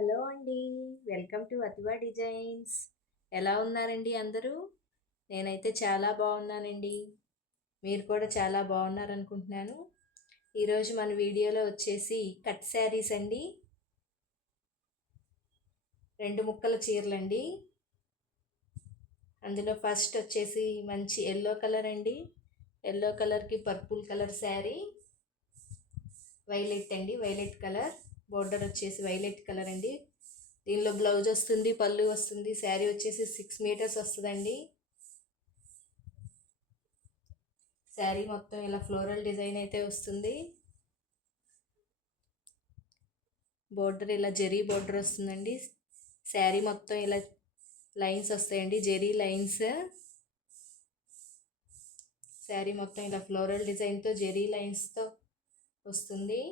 Hello అండి. Welcome to Athiva designs. ఎలా ఉన్నారండి అందరూ? నేనైతే చాలా బాగున్నానండి. మీరు కూడా చాలా బాగున్నారనుకుంటున్నాను. ఈరోజు మన వీడియోలో వచ్చేసి కట్ శారీస్ అండి. 2 ముక్కల చీరలండి. అందులో ఫస్ట్ వచ్చేసి మంచి ఎల్లో కలర్ అండి. ఎల్లో కలర్కి పర్పుల్ కలర్ శారీ. వైలెట్ అండి, వైలెట్ కలర్. బోర్డర్ వచ్చేసి వైలెట్ కలర్ అండి. దీనిలో బ్లౌజ్ వస్తుంది, పళ్ళు వస్తుంది. శారీ వచ్చేసి 6 మీటర్స్ వస్తుందండి. శారీ మొత్తం ఇలా ఫ్లోరల్ డిజైన్ అయితే వస్తుంది. బోర్డర్ ఇలా జెరీ బోర్డర్ వస్తుందండి. శారీ మొత్తం ఇలా లైన్స్ వస్తాయండి, జెరీ లైన్స్. శారీ మొత్తం ఇలా ఫ్లోరల్ డిజైన్తో జెరీ లైన్స్తో వస్తుంది.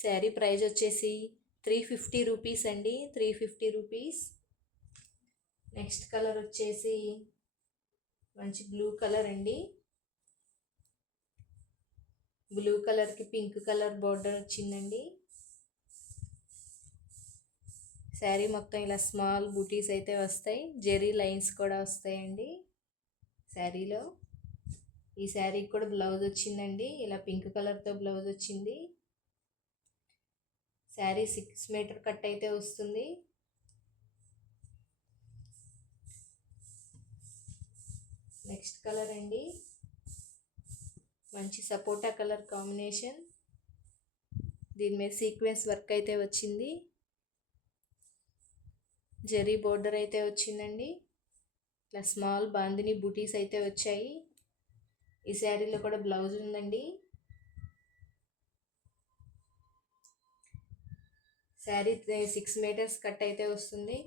శారీ ప్రైస్ వచ్చేసి 350 రూపీస్ అండి, 350 రూపీస్. నెక్స్ట్ కలర్ వచ్చేసి మంచి బ్లూ కలర్ అండి. బ్లూ కలర్కి పింక్ కలర్ బోర్డర్ వచ్చిందండి. శారీ మొత్తం ఇలా స్మాల్ బూటీస్ అయితే వస్తాయి, జెరీ లైన్స్ కూడా వస్తాయండి శారీలో. ఈ శారీకి కూడా బ్లౌజ్ వచ్చిందండి, ఇలా పింక్ కలర్తో బ్లౌజ్ వచ్చింది. శారీ 6 మీటర్ కట్ అయితే వస్తుంది. నెక్స్ట్ కలర్ అండి, మంచి సపోటా కలర్ కాంబినేషన్. దీని మీద సీక్వెన్స్ వర్క్ అయితే వచ్చింది, జెరీ బోర్డర్ అయితే వచ్చిందండి. ఇట్లా స్మాల్ బాందిని బూటీస్ అయితే వచ్చాయి. ఈ శారీలో కూడా బ్లౌజ్ ఉందండి. శారీ 6 మీటర్స్ కట్ అయితే వస్తుంది.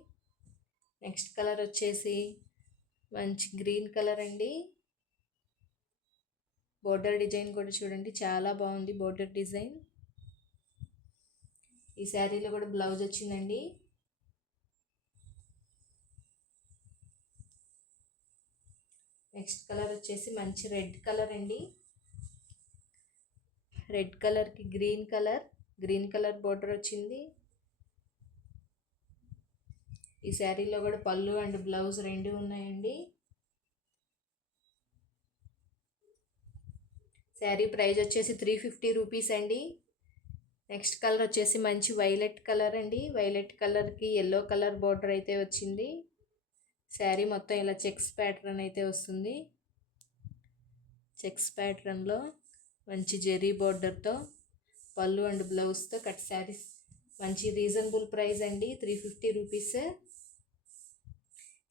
నెక్స్ట్ కలర్ వచ్చేసి మంచి గ్రీన్ కలర్ అండి. బోర్డర్ డిజైన్ కూడా చూడండి, చాలా బాగుంది బోర్డర్ డిజైన్. ఈ శారీలో కూడా బ్లౌజ్ వచ్చిందండి. నెక్స్ట్ కలర్ వచ్చేసి మంచి రెడ్ కలర్ అండి. రెడ్ కలర్కి గ్రీన్ కలర్ బోర్డర్ వచ్చింది. ఈ శారీలో కూడా పళ్ళు అండ్ బ్లౌజ్ 2 ఉన్నాయండి. శారీ ప్రైస్ వచ్చేసి 350 రూపీస్ అండి. నెక్స్ట్ కలర్ వచ్చేసి మంచి వైలెట్ కలర్ అండి. వైలెట్ కలర్కి ఎల్లో కలర్ బోర్డర్ అయితే వచ్చింది. శారీ మొత్తం ఇలా చెక్స్ ప్యాటర్న్ అయితే వస్తుంది. చెక్స్ ప్యాటర్న్లో మంచి జెరీ బోర్డర్తో పళ్ళు అండ్ బ్లౌజ్తో కట్ శారీస్. మంచి రీజనబుల్ ప్రైస్ అండి, 350 రూపీస్.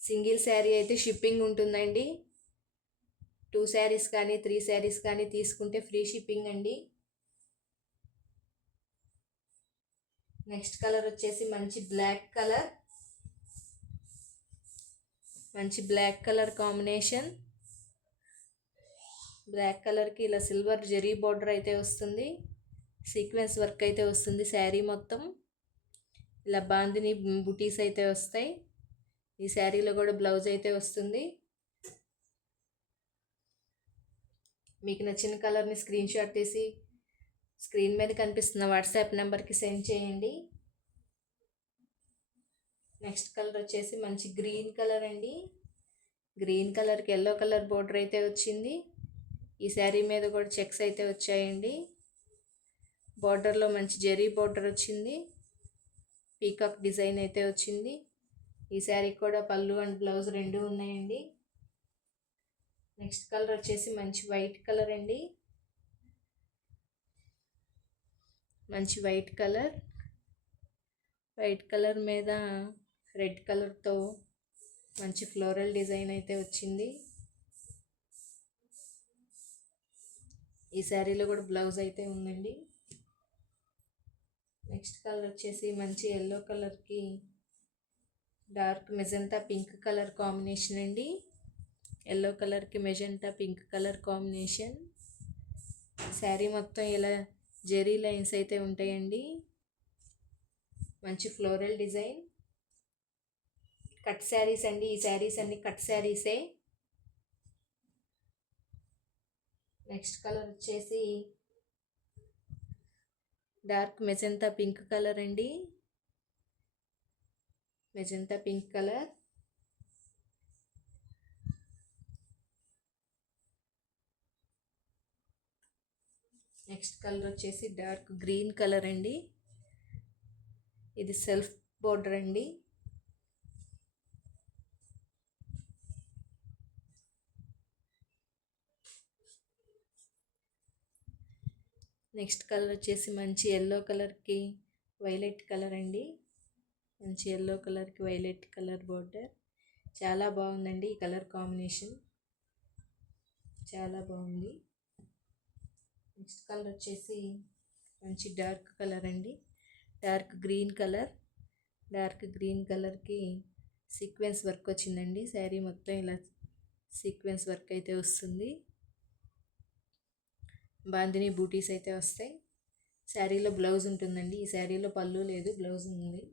సింగిల్ శారీ అయితే షిప్పింగ్ ఉంటుందండి. 2 శారీస్ కానీ 3 శారీస్ కానీ తీసుకుంటే ఫ్రీ షిప్పింగ్ అండి. నెక్స్ట్ కలర్ వచ్చేసి మంచి బ్లాక్ కలర్ కాంబినేషన్. బ్లాక్ కలర్కి ఇలా సిల్వర్ జెరీ బోర్డర్ అయితే వస్తుంది, సీక్వెన్స్ వర్క్ అయితే వస్తుంది. శారీ మొత్తం ఇలా బాందిని బుటీస్ అయితే వస్తాయి. ఈ శారీలో కూడా బ్లౌజ్ అయితే వస్తుంది. మీకు నచ్చిన కలర్ని స్క్రీన్ షాట్ తీసి స్క్రీన్ మీద కనిపిస్తున్న వాట్సాప్ నెంబర్కి సెండ్ చేయండి. నెక్స్ట్ కలర్ వచ్చేసి మంచి గ్రీన్ కలర్ అండి. గ్రీన్ కలర్కి ఎల్లో కలర్ బోర్డర్ అయితే వచ్చింది. ఈ శారీ మీద కూడా చెక్స్ అయితే వచ్చాయండి. బోర్డర్లో మంచి జెరీ బోర్డర్ వచ్చింది, పీకాక్ డిజైన్ అయితే వచ్చింది. ఈ శారీకి కూడా పళ్ళు అండ్ బ్లౌజ్ 2 ఉన్నాయండి. నెక్స్ట్ కలర్ వచ్చేసి మంచి వైట్ కలర్ అండి. మంచి వైట్ కలర్ మీద రెడ్ కలర్తో మంచి ఫ్లోరల్ డిజైన్ అయితే వచ్చింది. ఈ శారీలో కూడా బ్లౌజ్ అయితే ఉందండి. నెక్స్ట్ కలర్ వచ్చేసి మంచి ఎల్లో కలర్కి dark magenta pink colour combination అండి. ఎల్లో కలర్కి magenta pink colour combination. Sari మొత్తం ఇలా జెరీ లైన్స్ అయితే ఉంటాయండి. మంచి ఫ్లోరల్ డిజైన్. కట్ శారీస్ అండి, ఈ శారీస్ అన్ని కట్ శారీసే. నెక్స్ట్ కలర్ వచ్చేసి డార్క్ మెజంతా పింక్ కలర్ అండి, magenta pink colour. Next colour వచ్చేసి డార్క్ గ్రీన్ కలర్ అండి, ఇది సెల్ఫ్ బోర్డర్ అండి. నెక్స్ట్ కలర్ వచ్చేసి మంచి ఎల్లో కలర్కి వైలెట్ కలర్ అండి, మంచి ఎల్లో కలర్కి వైలెట్ కలర్ బోర్డర్. చాలా బాగుందండి ఈ కలర్ కాంబినేషన్, చాలా బాగుంది. నెక్స్ట్ కలర్ వచ్చేసి మంచి డార్క్ కలర్ అండి, dark green colour. Dark green కలర్కి సీక్వెన్స్ వర్క్ వచ్చిందండి, శారీ మొత్తం ఇలా సీక్వెన్స్ వర్క్ అయితే వస్తుంది. బాందిని బూటీస్ అయితే వస్తాయి. శారీలో బ్లౌజ్ ఉంటుందండి, ఈ శారీలో పళ్ళు లేదు, బ్లౌజ్ ఉంది.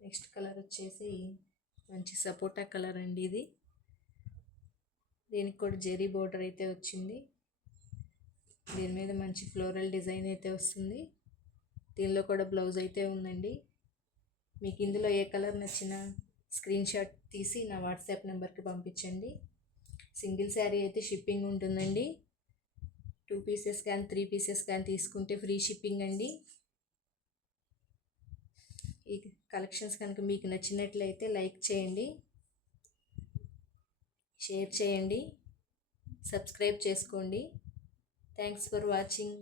నెక్స్ట్ కలర్ వచ్చేసి మంచి సపోటా కలర్ అండి, ఇది దీనికి కూడా జెరీ బోర్డర్ అయితే వచ్చింది. దీని మీద మంచి ఫ్లోరల్ డిజైన్ అయితే వస్తుంది. దీనిలో కూడా బ్లౌజ్ అయితే ఉందండి. మీకు ఇందులో ఏ కలర్ నచ్చినా స్క్రీన్ షాట్ తీసి నా వాట్సాప్ నెంబర్కి పంపించండి. సింగిల్ శారీ అయితే షిప్పింగ్ ఉంటుందండి. 2 పీసెస్ కానీ 3 పీసెస్ కానీ తీసుకుంటే ఫ్రీ షిప్పింగ్ అండి. ఈ కలెక్షన్స్ కనుక మీకు నచ్చినట్లయితే లైక్ చేయండి, షేర్ చేయండి, సబ్స్క్రైబ్ చేసుకోండి. Thanks for watching.